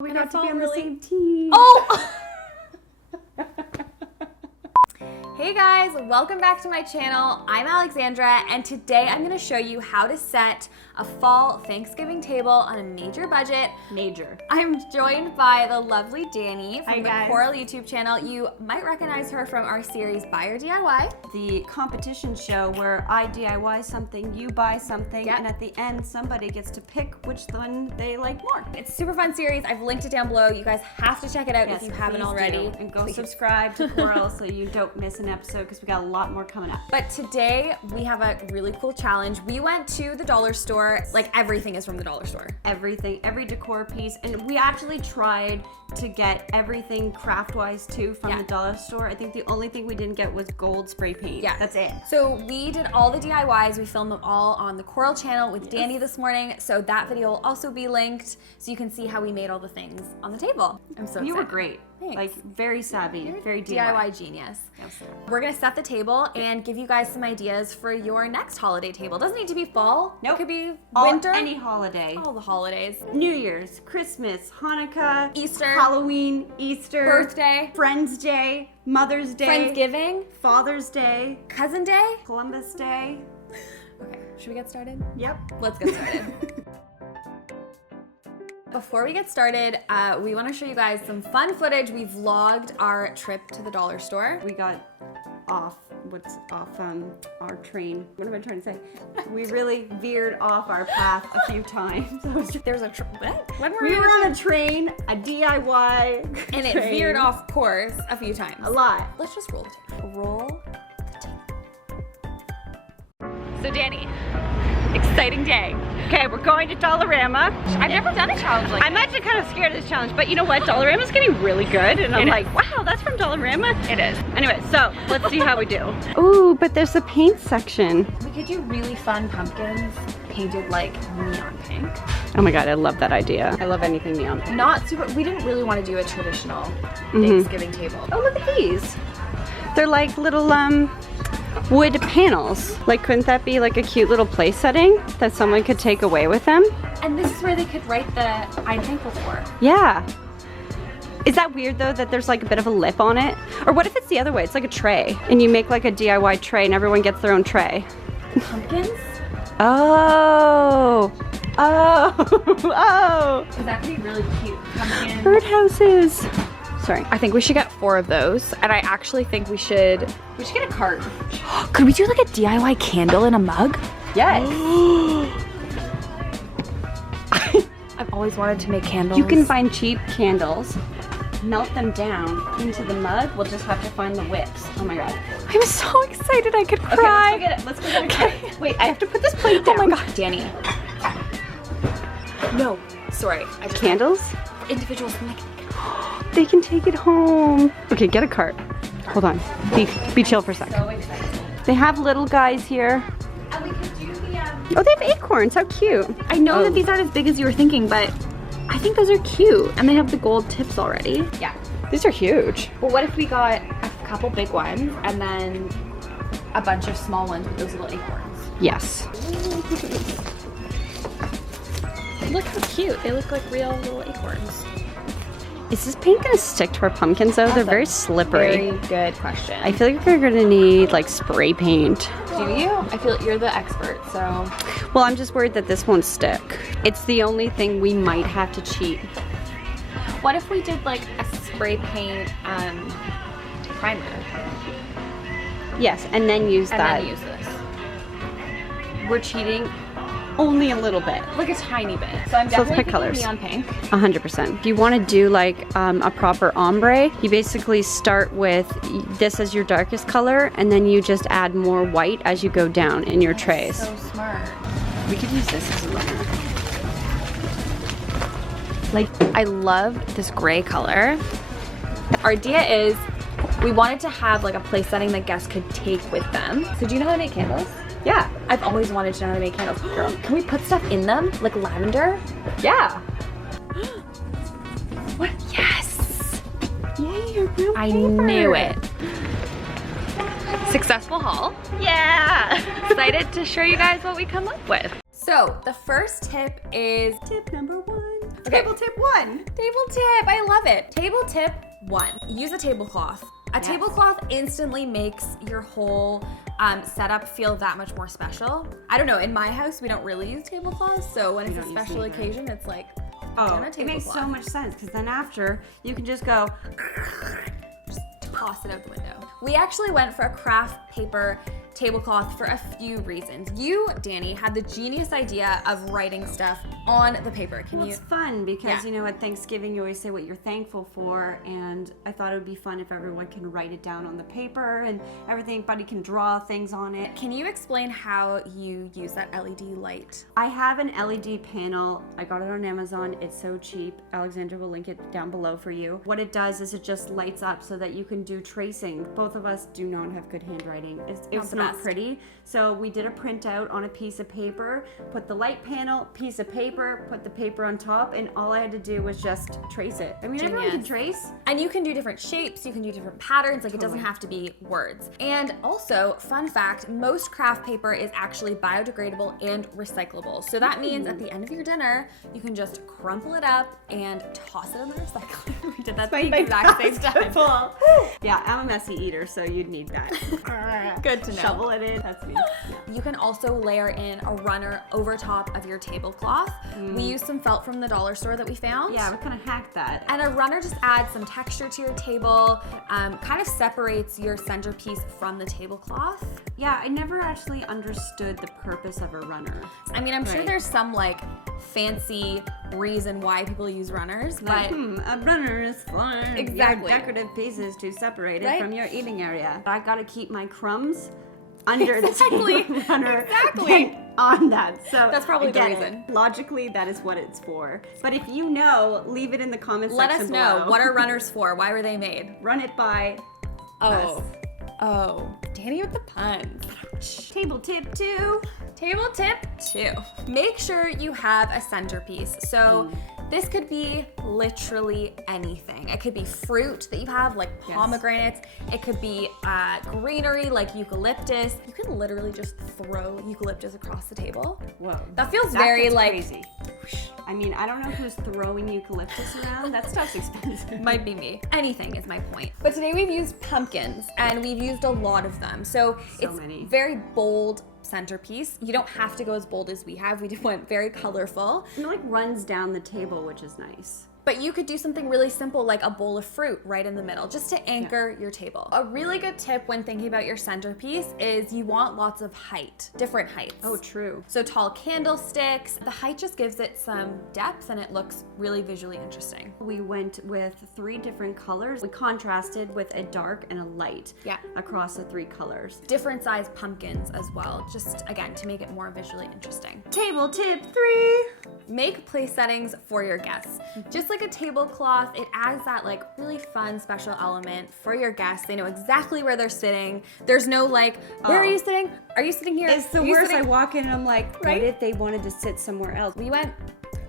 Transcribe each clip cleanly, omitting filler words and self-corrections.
We got to be on the same team. Oh! Hey guys, welcome back to my channel. I'm Alexandra, and today I'm gonna show you how to set a fall Thanksgiving table on a major budget. I'm joined by the lovely Dani from the Coral YouTube channel. You might recognize her from our series Buy or DIY. The competition show where I DIY something, you buy something, Yep. and at the end somebody gets to pick which one they like more. It's a super fun series. I've linked it down below. You guys have to check it out if you haven't please already. do. And go subscribe to Coral so you don't miss an episode because we got a lot more coming up. But today we have a really cool challenge. We went to the dollar store. Like everything is from the dollar store. Everything, every decor piece, and we actually tried to get everything craft-wise too from the dollar store. I think the only thing we didn't get was gold spray paint. Yeah. That's it. So we did all the DIYs. We filmed them all on the Coral channel with Dani this morning. So that video will also be linked so you can see how we made all the things on the table. I'm so excited. You were great. Thanks. Like very savvy, very DIY genius. Absolutely. We're gonna set the table and give you guys some ideas for your next holiday table. It doesn't need to be fall. Nope. It could be winter. Any holiday. All the holidays. New Year's, Christmas, Hanukkah, Easter, Halloween, Easter, birthday, Friends Day, Mother's Day, Friendsgiving, Father's Day, Cousin Day. Columbus Day. Okay, should we get started? Yep. Let's get started. Before we get started, we want to show you guys some fun footage. We vlogged our trip to the dollar store. We got off our train. What am I trying to say? We really veered off our path a few times. There's a what? When We were on a train, a DIY and it train. veered off course a few times. A lot. Let's just roll the tape. Roll the tape. So Dani, exciting day. Okay, we're going to Dollarama. I've never done a challenge like I'm actually kind of scared of this challenge, but you know what? Dollarama's getting really good, and I'm like, wow, that's from Dollarama? It is. Anyway, so let's see how we do. Ooh, but there's a paint section. We could do really fun pumpkins painted like neon pink. Oh my god, I love that idea. I love anything neon pink. Not super, we didn't really want to do a traditional Thanksgiving table. Oh, look at these. They're like little wood panels. Like, couldn't that be like a cute little place setting that someone could take away with them? And this is where they could write the I'm thankful for. Yeah. Is that weird though that there's like a bit of a lip on it? Or what if it's the other way? It's like a tray and you make like a DIY tray and everyone gets their own tray. Pumpkins? Oh. Oh. Oh. That could be really cute. Pumpkins. Birdhouses. Sorry. I think we should get 4 of those, and I actually think we should get a cart. Could we do like a DIY candle in a mug? Yes. I've always wanted to make candles. You can find cheap candles, melt them down into the mug. We'll just have to find the whips. Oh my god. I'm so excited I could cry. Okay, let's go get it. Let's go get a cart. Wait, I have to put this plate down. Oh my god, Dani. No, sorry. I just Candles? individuals like They can take it home. Okay, get a cart. Hold on. Be chill for a sec. so excited. They have little guys here. And we could do the Oh, they have acorns. How cute. I know that these aren't as big as you were thinking, but I think those are cute. And they have the gold tips already. Yeah. These are huge. Well, what if we got a couple big ones and then a bunch of small ones with those little acorns? Yes. Look how cute. They look like real little acorns. Is this paint gonna stick to our pumpkins though? They're very slippery. Very good question. I feel like we're gonna need like spray paint. Do you? I feel like you're the expert, so. Well, I'm just worried that this won't stick. It's the only thing we might have to cheat. What if we did like a spray paint primer? Yes, and then use And that. then use this. We're cheating only a little bit. Like a tiny bit. So I'm So let's definitely pick thinking colors. neon pink. 100%. If you want to do like a proper ombre, you basically start with this as your darkest color and then you just add more white as you go down in your trays. So smart. We could use this as a runner. Like, I love this gray color. Our idea is we wanted to have like a place setting that guests could take with them. So do you know how to make candles? Yeah. I've always wanted to know how to make candles. Girl, can we put stuff in them? Like lavender? Yeah. What? Yes! Yay, real I paper. knew it. Successful haul. Yeah. Excited to show you guys what we come up with. So the first tip is Tip number 1. Table tip 1. Table tip, I love it. Table tip 1, use a tablecloth. A tablecloth instantly makes your whole setup feel that much more special. I don't know, in my house, we don't really use tablecloths, so when it's a special occasion, it's like, oh, it makes so much sense, because then after, you can just go, just toss it out the window. We actually went for a craft paper tablecloth for a few reasons. You, Dani, had the genius idea of writing stuff on the paper. It's fun because, you know, at Thanksgiving you always say what you're thankful for, and I thought it would be fun if everyone can write it down on the paper and everybody can draw things on it. Can you explain how you use that LED light? I have an LED panel. I got it on Amazon. It's so cheap. Alexandra will link it down below for you. What it does is it just lights up so that you can do tracing. Both of us do not have good handwriting. It's not pretty. So we did a printout on a piece of paper, put the light panel, piece of paper, put the paper on top, and all I had to do was just trace it. I mean, everyone can trace. And you can do different shapes, you can do different patterns, like it doesn't have to be words. And also, fun fact, most craft paper is actually biodegradable and recyclable. So that means at the end of your dinner, you can just crumple it up and toss it in the recycling. We did that the exact same time. Yeah, I'm a messy eater, so you'd need that. Good to know. Shovel it in. That's me. Yeah. You can also layer in a runner over top of your tablecloth. We used some felt from the dollar store that we found. Yeah, we kind of hacked that. And a runner just adds some texture to your table, kind of separates your centerpiece from the tablecloth. Yeah, I never actually understood the purpose of a runner. I mean, I'm sure there's some like fancy reason why people use runners, like, but a runner is fun. Exactly. Your decorative pieces to separate it from your eating area. I gotta keep my crumbs under the runner on that. So that's probably the reason. Logically, that is what it's for. But if you know, leave it in the comments section Let us know. below. What are runners for? Why were they made? Run it by us. Oh, Dani with the puns. Table tip 2. Table tip 2. Make sure you have a centerpiece. So this could be literally anything. It could be fruit that you have, like pomegranates. It could be greenery, like eucalyptus. You can literally just throw eucalyptus across the table. Whoa. That feels very like crazy. I mean, I don't know who's throwing eucalyptus around. That stuff's expensive. Might be me. Anything is my point. But today we've used pumpkins, and we've used a lot of them. So it's very bold centerpiece. You don't have to go as bold as we have. We went very colorful. It like runs down the table, which is nice. But you could do something really simple like a bowl of fruit right in the middle, just to anchor your table. A really good tip when thinking about your centerpiece is you want lots of height, different heights. Oh, true. So tall candlesticks, the height just gives it some depth and it looks really visually interesting. We went with 3 different colors. We contrasted with a dark and a light across the 3 colors. Different size pumpkins as well, just again, to make it more visually interesting. Table tip 3. Make place settings for your guests. Just like a tablecloth, it adds that like really fun special element for your guests. They know exactly where they're sitting. There's no like, where are you sitting? Are you sitting here? It's the worst. I walk in and I'm like, what if they wanted to sit somewhere else? We went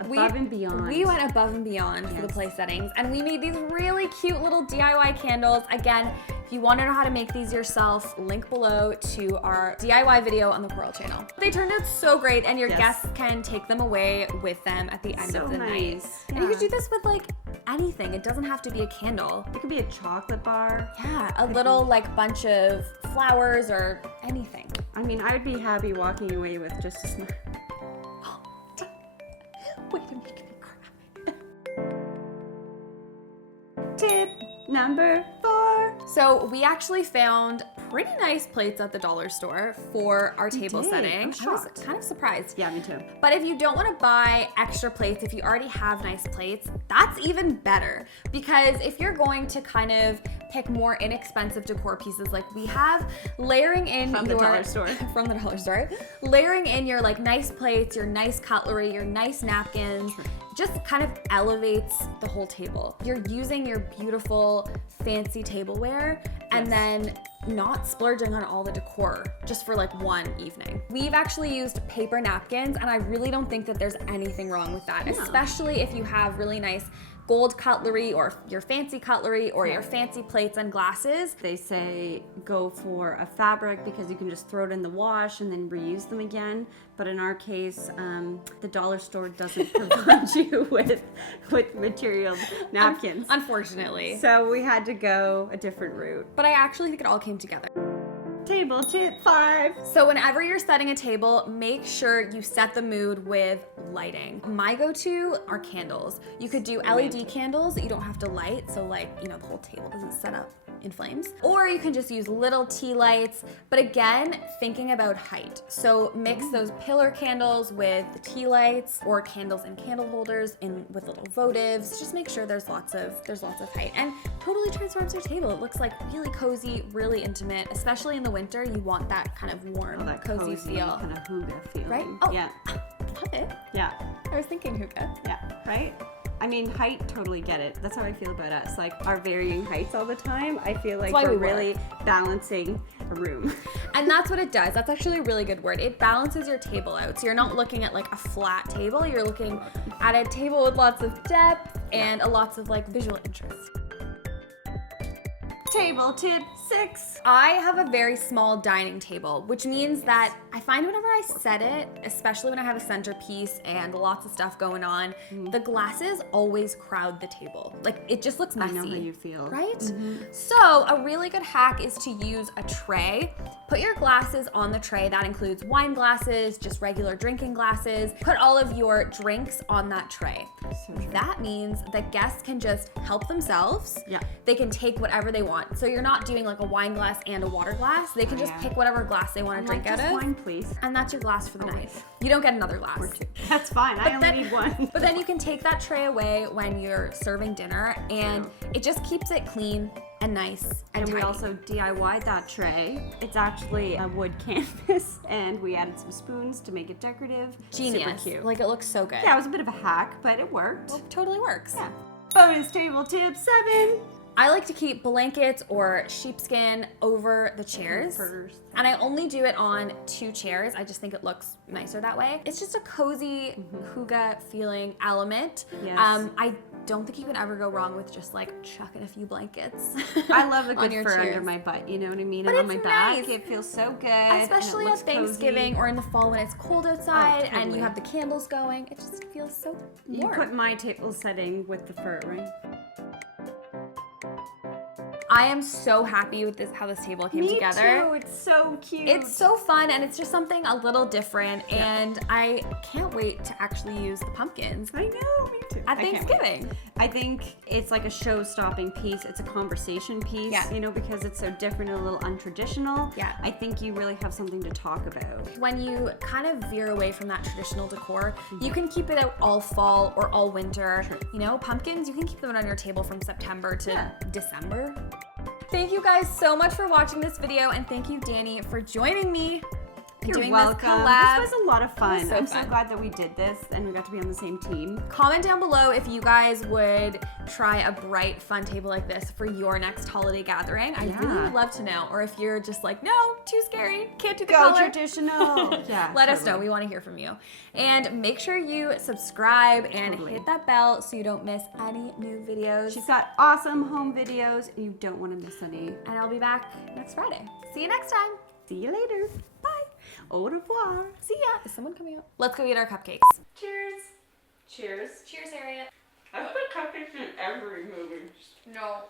above and beyond. We went above and beyond for the place settings, and we made these really cute little DIY candles. Again, if you want to know how to make these yourself, link below to our DIY video on the Coral channel. They turned out so great, and your guests can take them away with them at the end of the night. Yeah. And you could do this with like anything. It doesn't have to be a candle. It could be a chocolate bar. Yeah, a little like bunch of flowers or anything. I mean, I would be happy walking away with just a smile. Way to make me cry. Tip number 4. So we actually found pretty nice plates at the dollar store for our table setting. I was kind of surprised. Yeah, me too. But if you don't want to buy extra plates, if you already have nice plates, that's even better. Because if you're going to kind of pick more inexpensive decor pieces like we have, layering in from the dollar store. From the dollar store. Layering in your like nice plates, your nice cutlery, your nice napkins, just kind of elevates the whole table. You're using your beautiful, fancy tableware and then not splurging on all the decor just for like one evening. We've actually used paper napkins, and I really don't think that there's anything wrong with that, especially if you have really nice gold cutlery or your fancy cutlery or your fancy plates and glasses. They say go for a fabric because you can just throw it in the wash and then reuse them again. But in our case, the dollar store doesn't provide you with material napkins. Unfortunately. So we had to go a different route. But I actually think it all came together. Table tip 5. So whenever you're setting a table, make sure you set the mood with lighting. My go-to are candles. You could do LED candles that you don't have to light, so like, you know, the whole table doesn't set up in flames. Or you can just use little tea lights, but again, thinking about height. So mix those pillar candles with the tea lights or candles and candle holders with little votives. Just make sure there's lots of height, and totally transforms your table. It looks like really cozy, really intimate, especially in the winter. You want that kind of warm, That cozy feel. kind of hygge feeling. Right? Oh, Yeah. love it. Yeah. I was thinking hookah. Yeah. Right? I mean, height, totally get it. That's how I feel about us. Like, our varying heights all the time. I feel like why we're we work. really balancing a room. And that's what it does. That's actually a really good word. It balances your table out. So you're not looking at like a flat table. You're looking at a table with lots of depth and lots of like visual interest. Table tip 6. I have a very small dining table, which means that I find whenever I set it, especially when I have a centerpiece and lots of stuff going on, the glasses always crowd the table. Like, it just looks messy. I know how you feel. Right? So a really good hack is to use a tray. Put your glasses on the tray. That includes wine glasses, just regular drinking glasses. Put all of your drinks on that tray. So true. That means that guests can just help themselves. Yeah. They can take whatever they want. So you're not doing like a wine glass and a water glass. They can just pick whatever glass they want to drink out just of. wine, please. And that's your glass for the night. You don't get another glass. That's fine. I only need one. But then you can take that tray away when you're serving dinner, and it just keeps it clean and nice and And we tidy. also DIY'd that tray. It's actually a wood canvas, and we added some spoons to make it decorative. Genius. Super cute. Like, it looks so good. Yeah, it was a bit of a hack, but it worked. Well, totally works. Yeah. Bonus table tip 7. I like to keep blankets or sheepskin over the chairs. First. And I only do it on 2 chairs. I just think it looks nicer that way. It's just a cozy hygge feeling element. Yes. I don't think you can ever go wrong with just like chucking a few blankets. I love a on good your fur under chairs. my butt, you know what I mean? But And on it's my back, nice. it feels so good. and it Especially on looks Thanksgiving cozy. or in the fall when it's cold outside and totally. you have the candles going. It just feels so You warm. put my table setting with the fur ring. I am so happy with how this table came together. Me too. It's so cute. It's so fun, and it's just something a little different, and I can't wait to actually use the pumpkins I know. Me too. at I can't wait. Thanksgiving. I think it's like a show-stopping piece. It's a conversation piece, Yeah. you know, because it's so different and a little untraditional. Yeah. I think you really have something to talk about. When you kind of veer away from that traditional decor, you can keep it out all fall or all winter. You know, pumpkins, you can keep them on your table from September to December. Thank you guys so much for watching this video, and thank you, Dani, for joining me and You're doing welcome. this collab. This was a lot of fun. so I'm fun. so glad that we did this and we got to be on the same team. Comment down below if you guys would try a bright, fun table like this for your next holiday gathering. I really would love to know. Or if you're just like, no, too scary, can't do the Go color. traditional. Yeah. Let us know. totally. We want to hear from you. And make sure you subscribe and Totally. hit that bell so you don't miss any new videos. She's got awesome home videos and you don't want to miss any. And I'll be back next Friday. See you next time. See you later. Bye. Au revoir. See ya. Is someone coming out? Let's go eat our cupcakes. Cheers. Cheers. Cheers, Harriet. I put cupcakes in every movie. No.